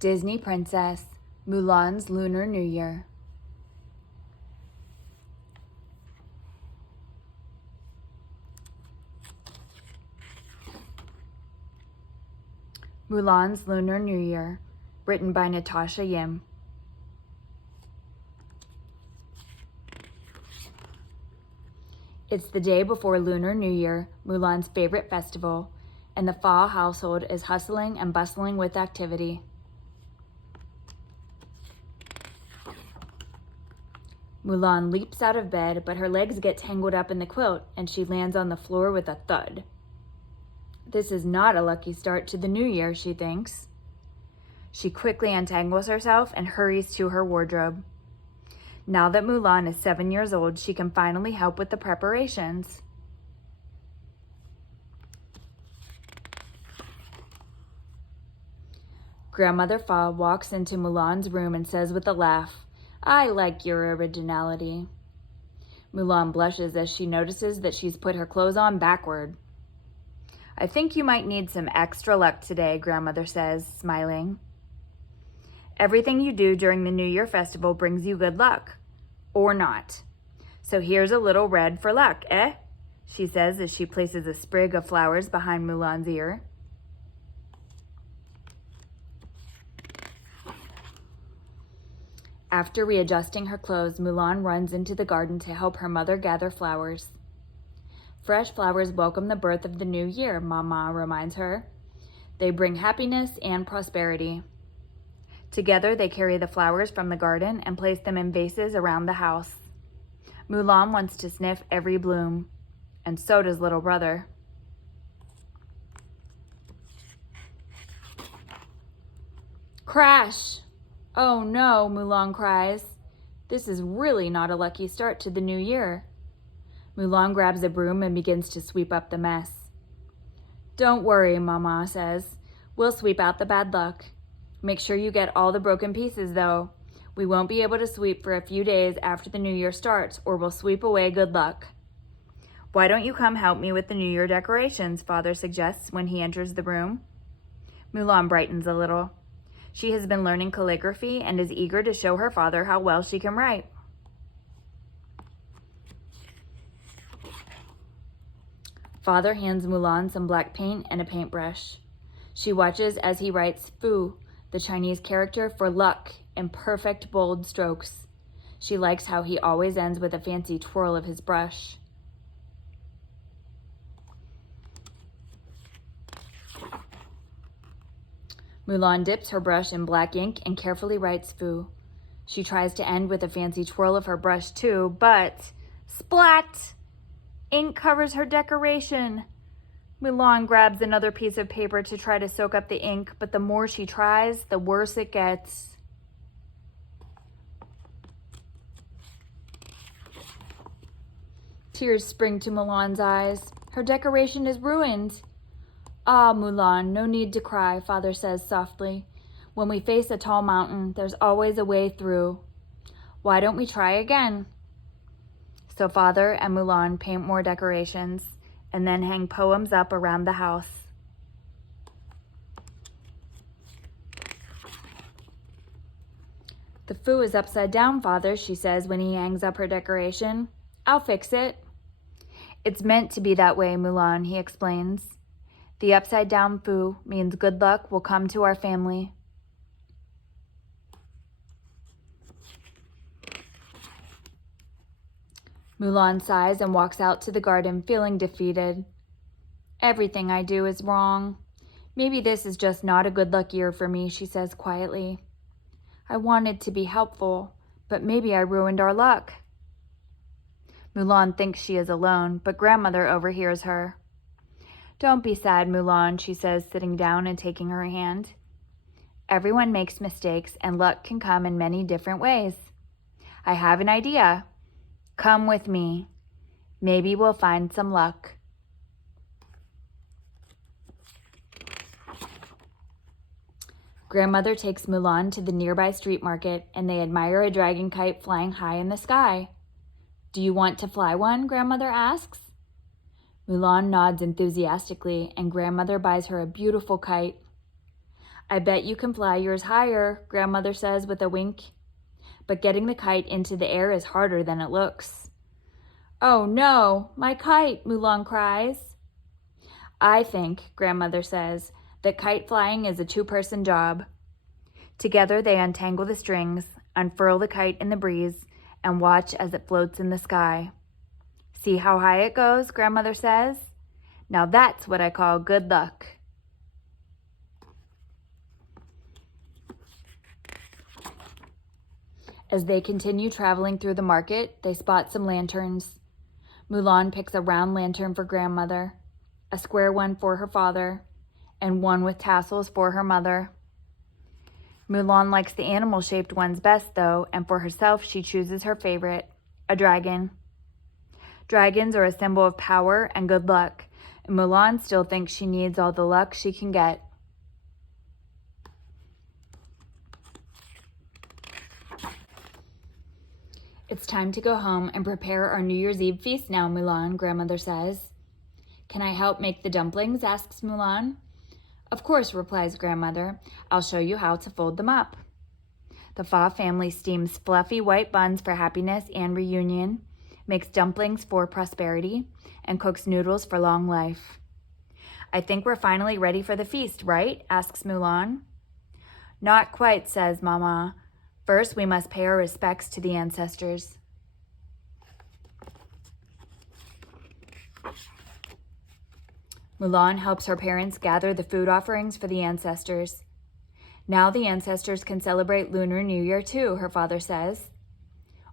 Disney Princess, Mulan's Lunar New Year. Mulan's Lunar New Year, written by Natasha Yim. It's the day before Lunar New Year, Mulan's favorite festival, and the Fa household is hustling and bustling with activity. Mulan leaps out of bed, but her legs get tangled up in the quilt, and she lands on the floor with a thud. This is not a lucky start to the new year, she thinks. She quickly untangles herself and hurries to her wardrobe. Now that Mulan is 7 years old, she can finally help with the preparations. Grandmother Fa walks into Mulan's room and says with a laugh, "I like your originality." Mulan blushes as she notices that she's put her clothes on backward. "I think you might need some extra luck today," Grandmother says, smiling. "Everything you do during the New Year festival brings you good luck. Or not. So here's a little red for luck, eh?" she says as she places a sprig of flowers behind Mulan's ear. After readjusting her clothes, Mulan runs into the garden to help her mother gather flowers. "Fresh flowers welcome the birth of the new year," Mama reminds her. "They bring happiness and prosperity." Together, they carry the flowers from the garden and place them in vases around the house. Mulan wants to sniff every bloom, and so does little brother. Crash! "Oh no," Mulan cries. This is really not a lucky start to the new year. Mulan grabs a broom and begins to sweep up the mess. "Don't worry," Mama says. "We'll sweep out the bad luck. Make sure you get all the broken pieces, though. We won't be able to sweep for a few days after the new year starts, or we'll sweep away good luck." "Why don't you come help me with the New Year decorations?" Father suggests when he enters the room. Mulan brightens a little. She has been learning calligraphy and is eager to show her father how well she can write. Father hands Mulan some black paint and a paintbrush. She watches as he writes Fu, the Chinese character for luck, in perfect bold strokes. She likes how he always ends with a fancy twirl of his brush. Mulan dips her brush in black ink and carefully writes Fu. She tries to end with a fancy twirl of her brush too, but splat! Ink covers her decoration. Mulan grabs another piece of paper to try to soak up the ink, but the more she tries, the worse it gets. Tears spring to Mulan's eyes. Her decoration is ruined. "Ah, Mulan, no need to cry," Father says softly. "When we face a tall mountain, there's always a way through. Why don't we try again?" So Father and Mulan paint more decorations and then hang poems up around the house. "The Fu is upside down, Father," she says when he hangs up her decoration. "I'll fix it." "It's meant to be that way, Mulan," he explains. "The upside down Fu means good luck will come to our family." Mulan sighs and walks out to the garden, feeling defeated. "Everything I do is wrong. Maybe this is just not a good luck year for me," she says quietly. "I wanted to be helpful, but maybe I ruined our luck." Mulan thinks she is alone, but Grandmother overhears her. "Don't be sad, Mulan," she says, sitting down and taking her hand. "Everyone makes mistakes, and luck can come in many different ways. I have an idea. Come with me. Maybe we'll find some luck." Grandmother takes Mulan to the nearby street market, and they admire a dragon kite flying high in the sky. "Do you want to fly one?" Grandmother asks. Mulan nods enthusiastically, and Grandmother buys her a beautiful kite. I bet you can fly yours higher, Grandmother says with a wink. But getting the kite into the air is harder than it looks. Oh no, my kite, Mulan cries. I think, Grandmother says, that kite flying is a two-person job. Together they untangle the strings, unfurl the kite in the breeze, and watch as it floats in the sky. See how high it goes, Grandmother says. Now that's what I call good luck. As they continue traveling through the market, they spot some lanterns. Mulan picks a round lantern for Grandmother, a square one for her father, and one with tassels for her mother. Mulan likes the animal-shaped ones best, though, and for herself she chooses her favorite, a dragon. Dragons are a symbol of power and good luck, and Mulan still thinks she needs all the luck she can get. It's time to go home and prepare our New Year's Eve feast now, Mulan, Grandmother says. Can I help make the dumplings, asks Mulan. Of course, replies Grandmother. I'll show you how to fold them up. The Fa family steams fluffy white buns for happiness and reunion, makes dumplings for prosperity, and cooks noodles for long life. I think we're finally ready for the feast, right? Asks Mulan. Not quite, says Mama. First, we must pay our respects to the ancestors. Mulan helps her parents gather the food offerings for the ancestors. Now the ancestors can celebrate Lunar New Year too, her father says.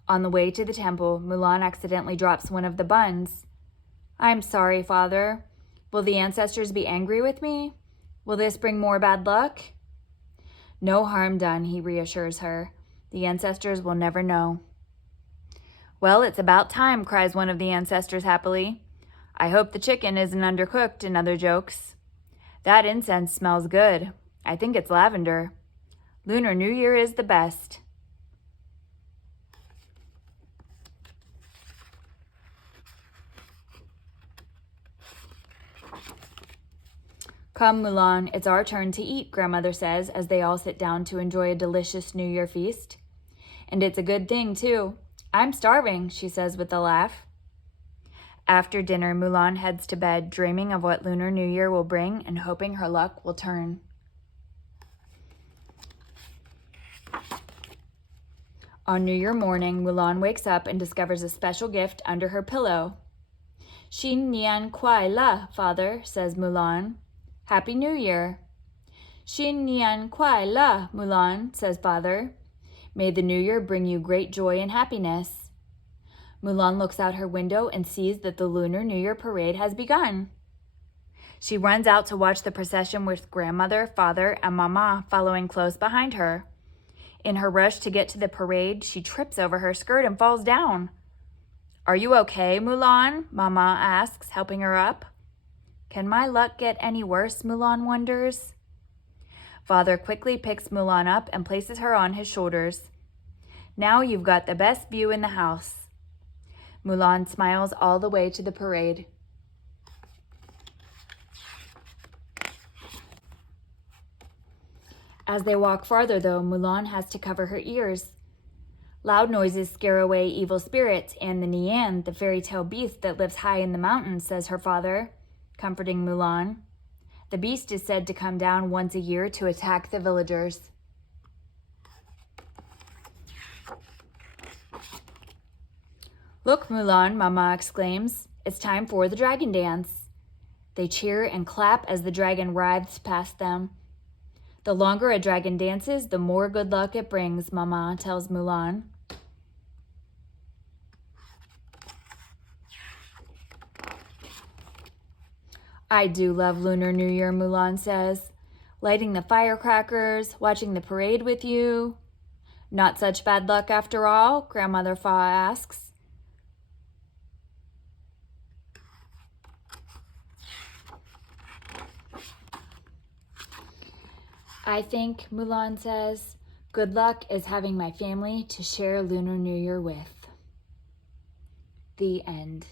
On the way to the temple, Mulan accidentally drops one of the buns. I'm sorry, Father. Will the ancestors be angry with me? Will this bring more bad luck? No harm done, he reassures her. The ancestors will never know. Well, it's about time, cries one of the ancestors happily. I hope the chicken isn't undercooked, another jokes. That incense smells good. I think it's lavender. Lunar New Year is the best. Come, Mulan, it's our turn to eat, Grandmother says as they all sit down to enjoy a delicious New Year feast. And it's a good thing, too. I'm starving, she says with a laugh. After dinner, Mulan heads to bed, dreaming of what Lunar New Year will bring and hoping her luck will turn. On New Year morning, Mulan wakes up and discovers a special gift under her pillow. Xin Nian Kuai La, Father, says Mulan. Happy New Year. Xin Nian Kuai La, Mulan, says Father. May the New Year bring you great joy and happiness. Mulan looks out her window and sees that the Lunar New Year parade has begun. She runs out to watch the procession with Grandmother, Father, and Mama following close behind her. In her rush to get to the parade, she trips over her skirt and falls down. Are you okay, Mulan? Mama asks, helping her up. Can my luck get any worse, Mulan wonders. Father quickly picks Mulan up and places her on his shoulders. Now you've got the best view in the house. Mulan smiles all the way to the parade. As they walk farther, though, Mulan has to cover her ears. Loud noises scare away evil spirits and the Nian, the fairy tale beast that lives high in the mountains, says her father, comforting Mulan. The beast is said to come down once a year to attack the villagers. Look, Mulan, Mama exclaims. It's time for the dragon dance. They cheer and clap as the dragon writhes past them. The longer a dragon dances, the more good luck it brings, Mama tells Mulan. I do love Lunar New Year, Mulan says. Lighting the firecrackers, watching the parade with you. Not such bad luck after all, Grandmother Fa asks. I think, Mulan says, good luck is having my family to share Lunar New Year with. The end.